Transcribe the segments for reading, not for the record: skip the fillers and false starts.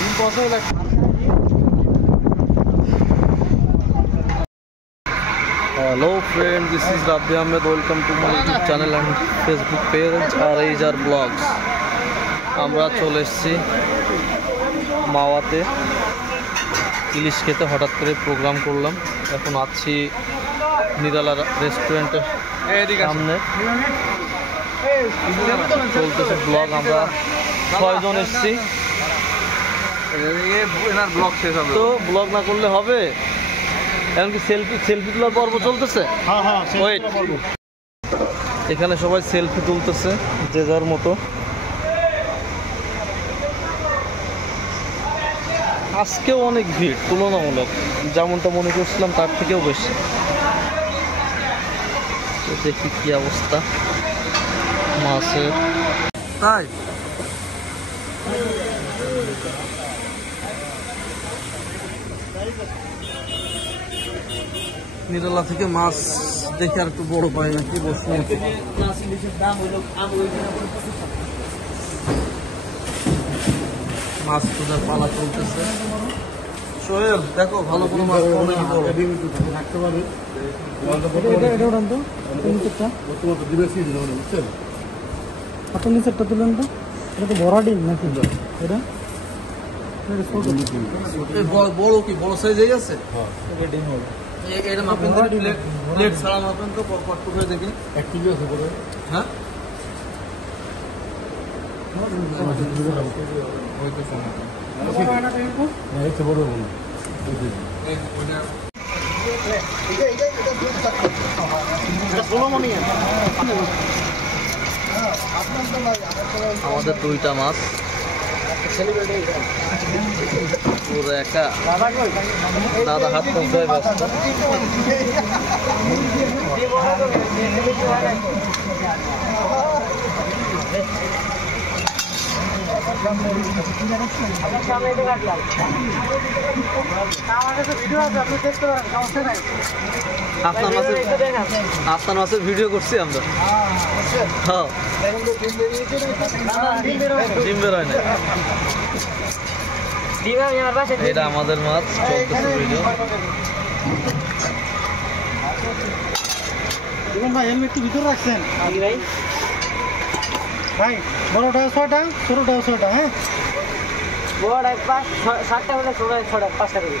Hello friends, this is Rabbi Ahmed. Welcome to my YouTube channel and Facebook page RHR Vlogs. আমরা চলে এসেছি মাওয়াতে ইলিশ খেতে। হঠাৎ করে প্রোগ্রাম করলাম। এখন আছি নিরালা রেস্টুরেন্টের সামনে, চলতেছে ব্লগ। আমরা 6 জন এসেছি, তো ব্লগ না করলে হবে। এমনকি সেলফি তোলার পর্ব চলতেছে। এখানে সবাই সেলফি তুলতেছে যে যার মতো। আজকেও অনেক ভিড়, তুলনামূলক যেমনটা মনে করছিলাম তার থেকেও বেশি। তো দেখি কি অবস্থা মাছের। তাই নিরালা থেকে মাছ দেখে আর একটু বড় পাই নাকি বসে। মাছ খোঁজার পালা চলতেছে। সোহেল দেখো ভালো কোনো মাছ থাকতে পারবে। আপনি সেটটা তুলেন তো, এটা তো বড় ডিম নাকি এটা? বড় কি বড় সাইজেই আছে? ডিম হবে এটা মাপেন, প্লেট ছাড়া মাপেন তো কত করে দেখি। 1 কেজি আছে বড়। হ্যাঁ আমাদের 2টা মাছ পুরো একা। দাদা হাত পৌঁছায় ব্যস্ত। আপনার মাছের ভিডিও করছি আমরা। হ্যাঁ ডিম বের হয় না। এটা আমাদের মাছ, চলতেছে ভিডিও। ভাই হেলমেট তো ভিতরে রাখছেন ভাই? ভাই বড়টা 6টা, ছোটটা 6টা। হ্যাঁ বড় 7টা হলে 5টা করে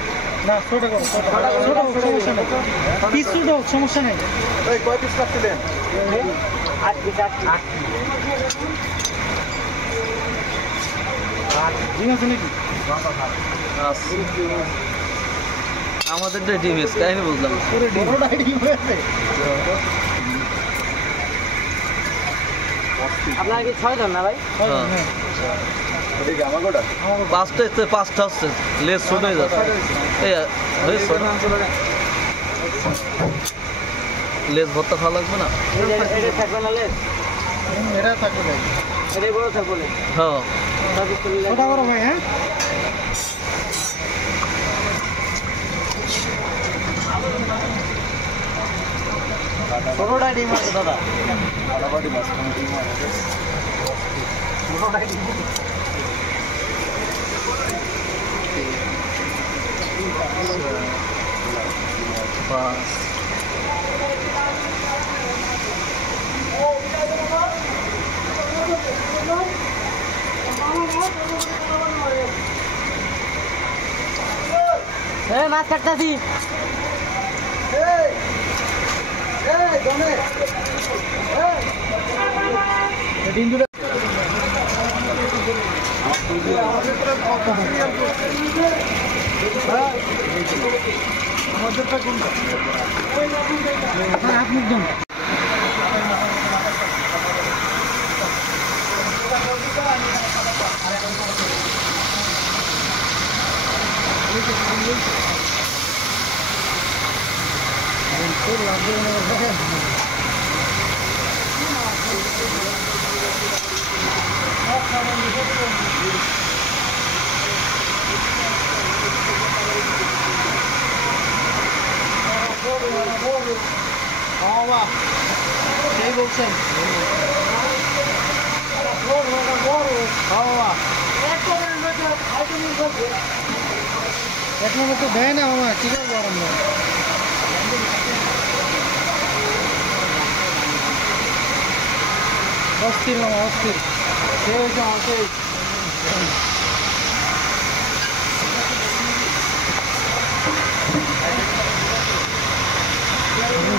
না, 6টা করো। সমস্যা নেই, পিস ছোট সমস্যা নেই। কয় পিস রাখছিলেন? 8 পিস। ডিম আছে নাকি? আমাদের ডিম আছে, তাই না? বুঝলাম আপনার কি 6 জন না ভাই? 5টা হচ্ছে, লেস ছোট হয়ে যাচ্ছে। লেস ভর্তা খাওয়া লাগবে না? এটা থাকবে না লেস? এটা থাকবে ভাই, এটাই বড় থাকবে। হ্যাঁ ওটা বড় ভাই। হ্যাঁ ছোটটা ডিম আছে দাদা। মাছ কাটতেছি। আমাদেরটা কোনটা? আপনি একজন এই বলছেন এক নম্বর তো দেয় না মামা, কি করবো আর আমরা? অস্থির মামা, অস্থির। সে হয়েছে আমাকে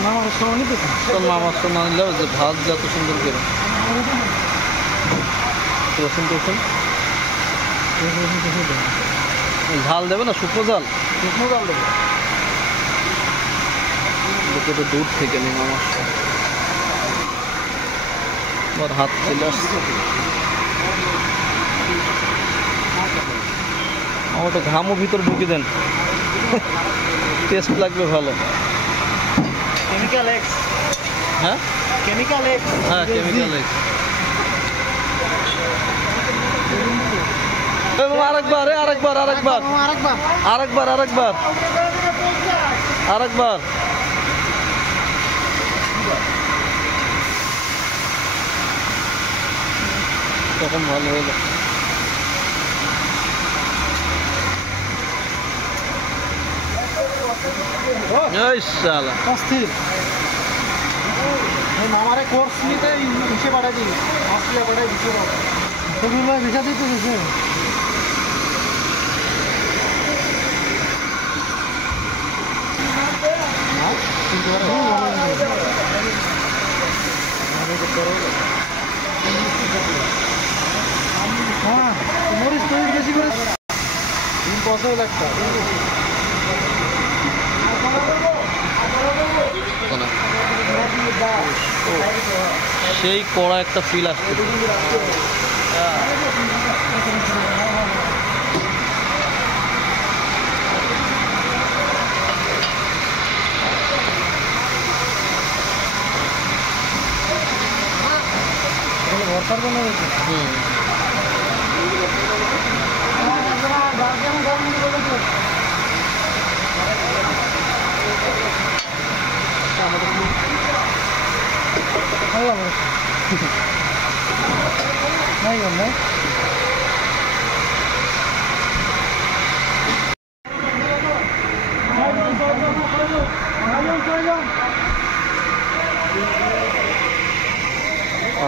মামার শোনা নিতেছে। তোর মামার তো না নিলেও যে ভাত যত সুন্দর করে রসুন টসুন ঝাল দেবে না, শুকনো ঝাল? শুকনো জাল দেবো। তো দূর থেকে নেই মামার আমার হাত চলে আসছে। আমার তো ঘামও ভিতর ঢুকে দেন, টেস্ট লাগবে ভালো। Chemical x. হ্যাঁ কেমিক্যাল এক্স। হ্যাঁ কেমিক্যাল এক্স। আরেকবার আরেকবার আরেকবার আরেকবার আরেকবার আরেকবার আরেকবার। তখন ভালো হলো। অস্থির। মামারে কোর্স নিতে ইসে পাঠাই দিই, অস্ট্রেলিয়া পাঠাই দিচ্ছে। শফিক ভাই ভিসা দিতে দিচ্ছে। হ্যাঁ মরিচ তৈরি বেশি করে পছন্দ একটা। সেই কড়া একটা ফিল আসছে। ভরসার জন্য নাই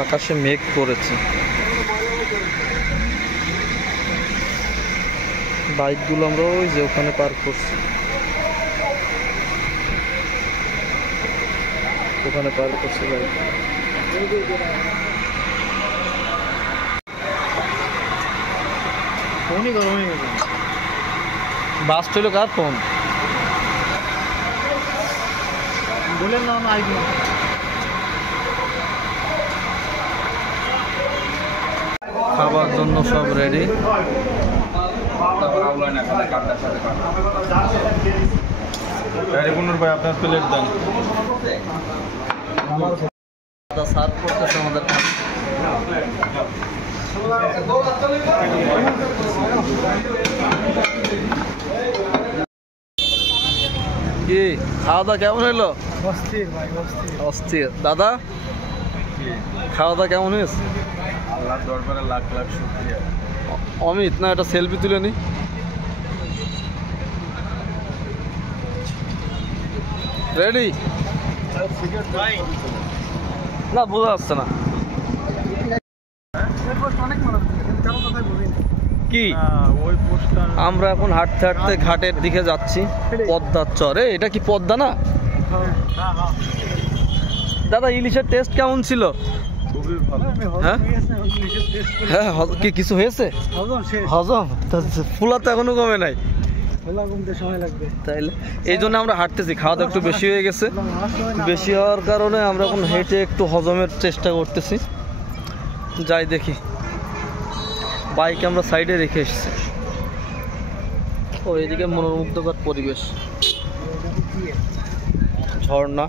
আকাশে মেঘ করেছে। বাইকগুলো আমরা ওই যে ওখানে পার্ক করছি, ওখানে পার্ক করছি বাইক। ফোনই গরম হয়ে গেছে। বাস হইল কার ফোন? বলেন না আইবি। খাবার জন্য সব রেডি। ভাই আপনার প্লেট দেন। সার্ভ করতেছে আমাদের। কি খাওয়া দাওয়া কেমন হইলো? অস্থির ভাই, অস্থির। অস্থির। দাদা খাওয়া দাওয়া কেমন হয়েছে? আল্লাহর দরবারে লাখ লাখ শুকরিয়া। অমিত না একটা সেলফি তুলে নি। রেডি না বোঝা যাচ্ছে না কি। আমরা এখন হাঁটতে হাঁটতে ঘাটের দিকে যাচ্ছি, পদ্মার চরে। এটা কি পদ্মা না দাদা? ইলিশের টেস্ট কেমন ছিল? হ্যাঁ হ্যাঁ কি কিছু হয়েছে? হজম ফুলা তো এখনো কমে নাই, তাইলে এই জন্য আমরা হাঁটতেছি। খাওয়া দাওয়া একটু বেশি হয়ে গেছে, বেশি হওয়ার কারণে আমরা এখন হেঁটে একটু হজমের চেষ্টা করতেছি। যাই দেখি। বাইক আমরা সাইডে রেখে এসেছি। ও এদিকে মনোমুগ্ধকর পরিবেশ, ঝর্ণা।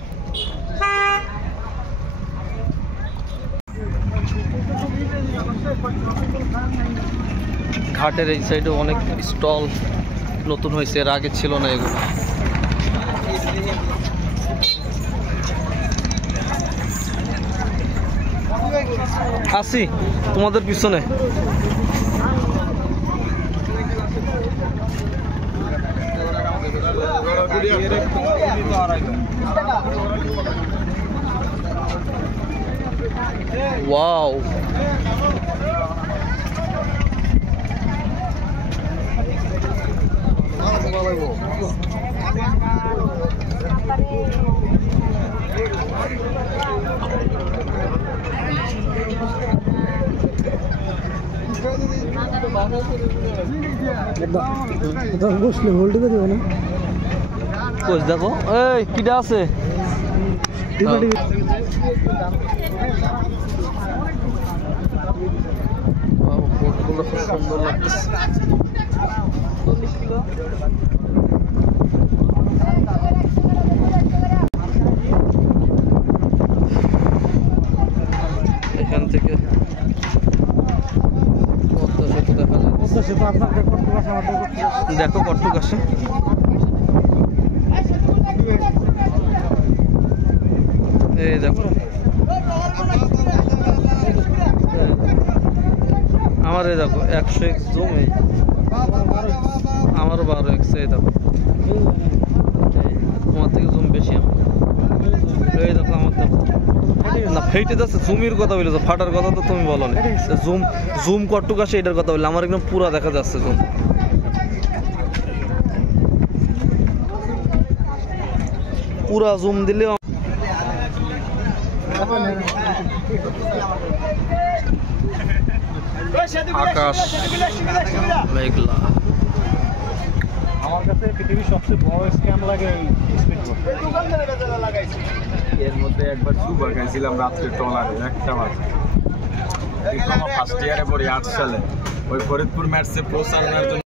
ঘাটের এই সাইডে অনেক স্টল নতুন হয়েছে, এর আগে ছিল না এগুলো। আসি তোমাদের পিছনে। ওয়াও, বসলে হোল্ড করে দেবো না। কোচ দেখো, এই কিটা আছে? বোটগুলো খুব সুন্দর লাগতেছে। এখান থেকে পদ্মা সেতু দেখা যায়। দেখো কটুক আসে। এই দেখো আমার, এই দেখো 100x জুম, এই আমারও 12x। এই দেখো তোমার থেকে জুম বেশি আমার। এই দেখো আমার, দেখো না ফেটে যাচ্ছে। জুমের কথা বলেছো, ফাটার কথা তো তুমি বলো না। জুম জুম কটুক আসে এটার কথা বললে, আমার একদম পুরা দেখা যাচ্ছে জুম। পুরা জুম দিলেও আকাশ মেঘলা। আমার কাছে পৃথিবীর সবচেয়ে বড় স্ক্যাম লাগে এই স্পিড বোট। এর মধ্যে একবার সুবা খাইছিলাম রাত্রে ট্রলারে 1টা বাজে। ফার্স্ট ইয়ারে পড়ি 8 সালে, ওই ফরিদপুর ম্যাচে পৌঁছানোর জন্য